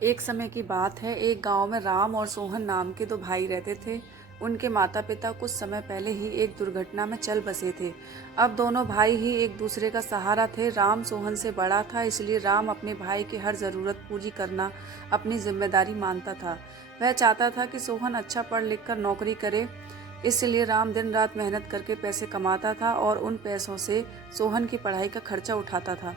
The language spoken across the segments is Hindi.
एक समय की बात है। एक गांव में राम और सोहन नाम के दो भाई रहते थे। उनके माता पिता कुछ समय पहले ही एक दुर्घटना में चल बसे थे। अब दोनों भाई ही एक दूसरे का सहारा थे। राम सोहन से बड़ा था, इसलिए राम अपने भाई की हर ज़रूरत पूरी करना अपनी जिम्मेदारी मानता था। वह चाहता था कि सोहन अच्छा पढ़ लिख कर नौकरी करे। इसलिए राम दिन रात मेहनत करके पैसे कमाता था और उन पैसों से सोहन की पढ़ाई का खर्चा उठाता था।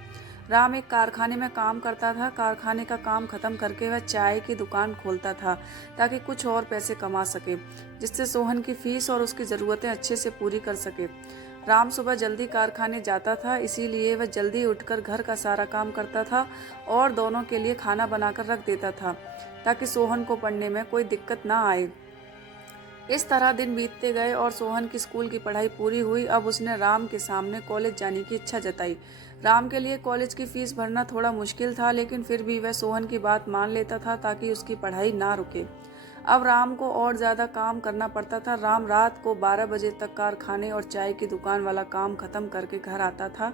राम एक कारखाने में काम करता था। कारखाने का काम खत्म करके वह चाय की दुकान खोलता था ताकि कुछ और पैसे कमा सके, जिससे सोहन की फीस और उसकी ज़रूरतें अच्छे से पूरी कर सके। राम सुबह जल्दी कारखाने जाता था, इसीलिए वह जल्दी उठकर घर का सारा काम करता था और दोनों के लिए खाना बनाकर रख देता था ताकि सोहन को पढ़ने में कोई दिक्कत ना आए। इस तरह दिन बीतते गए और सोहन की स्कूल की पढ़ाई पूरी हुई। अब उसने राम के सामने कॉलेज जाने की इच्छा जताई। राम के लिए कॉलेज की फीस भरना थोड़ा मुश्किल था, लेकिन फिर भी वह सोहन की बात मान लेता था ताकि उसकी पढ़ाई ना रुके। अब राम को और ज़्यादा काम करना पड़ता था। राम रात को 12 बजे तक कारखाने और चाय की दुकान वाला काम खत्म करके घर आता था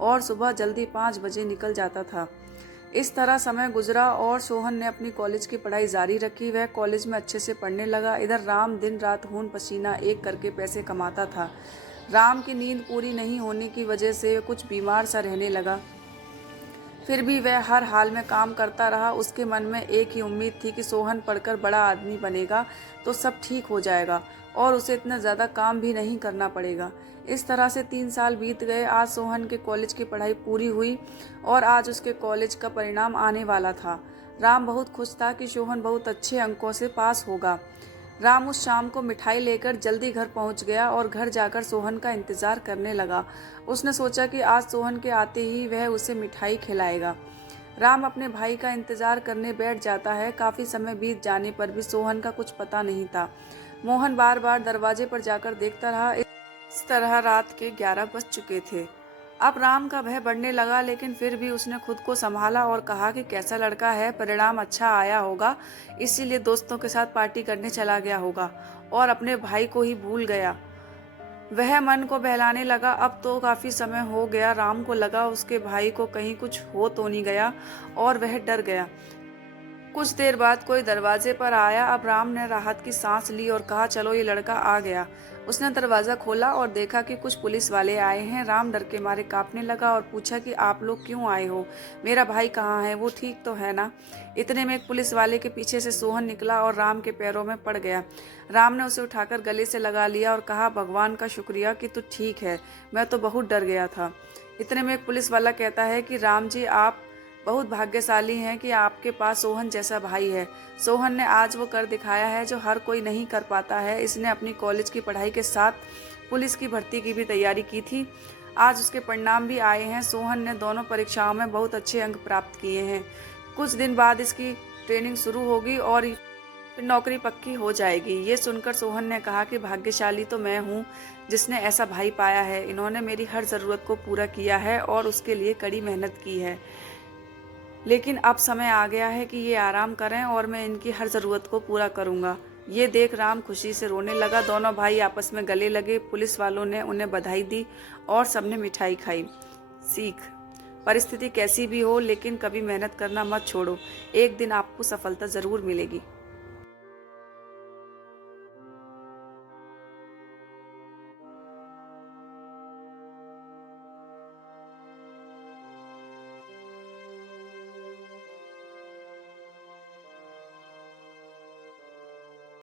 और सुबह जल्दी 5 बजे निकल जाता था। इस तरह समय गुजरा और सोहन ने अपनी कॉलेज की पढ़ाई जारी रखी। वह कॉलेज में अच्छे से पढ़ने लगा। इधर राम दिन रात खून पसीना एक करके पैसे कमाता था। राम की नींद पूरी नहीं होने की वजह से कुछ बीमार सा रहने लगा। फिर भी वह हर हाल में काम करता रहा। उसके मन में एक ही उम्मीद थी कि सोहन पढ़कर बड़ा आदमी बनेगा तो सब ठीक हो जाएगा और उसे इतना ज़्यादा काम भी नहीं करना पड़ेगा। इस तरह से 3 साल बीत गए। आज सोहन के कॉलेज की पढ़ाई पूरी हुई और आज उसके कॉलेज का परिणाम आने वाला था। राम बहुत खुश था कि सोहन बहुत अच्छे अंकों से पास होगा। राम उस शाम को मिठाई लेकर जल्दी घर पहुंच गया और घर जाकर सोहन का इंतजार करने लगा। उसने सोचा कि आज सोहन के आते ही वह उसे मिठाई खिलाएगा। राम अपने भाई का इंतजार करने बैठ जाता है। काफी समय बीत जाने पर भी सोहन का कुछ पता नहीं था। मोहन बार बार दरवाजे पर जाकर देखता रहा। इस तरह रात के 11 बज चुके थे। अब राम का भय बढ़ने लगा, लेकिन फिर भी उसने खुद को संभाला और कहा कि कैसा लड़का है, परिणाम अच्छा आया होगा, इसीलिए दोस्तों के साथ पार्टी करने चला गया होगा और अपने भाई को ही भूल गया। वह मन को बहलाने लगा। अब तो काफी समय हो गया। राम को लगा उसके भाई को कहीं कुछ हो तो नहीं गया और वह डर गया। कुछ देर बाद कोई दरवाजे पर आया। अब राम ने राहत की सांस ली और कहा, चलो ये लड़का आ गया। उसने दरवाजा खोला और देखा कि कुछ पुलिस वाले आए हैं। राम डर के मारे कांपने लगा और पूछा कि आप लोग क्यों आए हो? मेरा भाई कहाँ है? वो ठीक तो है ना? इतने में एक पुलिस वाले के पीछे से सोहन निकला और राम के पैरों में पड़ गया। राम ने उसे उठाकर गले से लगा लिया और कहा, भगवान का शुक्रिया कि तू ठीक है, मैं तो बहुत डर गया था। इतने में एक पुलिस वाला कहता है कि राम जी, आप बहुत भाग्यशाली हैं कि आपके पास सोहन जैसा भाई है। सोहन ने आज वो कर दिखाया है जो हर कोई नहीं कर पाता है। इसने अपनी कॉलेज की पढ़ाई के साथ पुलिस की भर्ती की भी तैयारी की थी। आज उसके परिणाम भी आए हैं। सोहन ने दोनों परीक्षाओं में बहुत अच्छे अंक प्राप्त किए हैं। कुछ दिन बाद इसकी ट्रेनिंग शुरू होगी और फिर नौकरी पक्की हो जाएगी। ये सुनकर सोहन ने कहा कि भाग्यशाली तो मैं हूँ जिसने ऐसा भाई पाया है। इन्होंने मेरी हर ज़रूरत को पूरा किया है और उसके लिए कड़ी मेहनत की है। लेकिन अब समय आ गया है कि ये आराम करें और मैं इनकी हर ज़रूरत को पूरा करूँगा। ये देख राम खुशी से रोने लगा। दोनों भाई आपस में गले लगे। पुलिस वालों ने उन्हें बधाई दी और सबने मिठाई खाई। सीख: परिस्थिति कैसी भी हो, लेकिन कभी मेहनत करना मत छोड़ो। एक दिन आपको सफलता ज़रूर मिलेगी।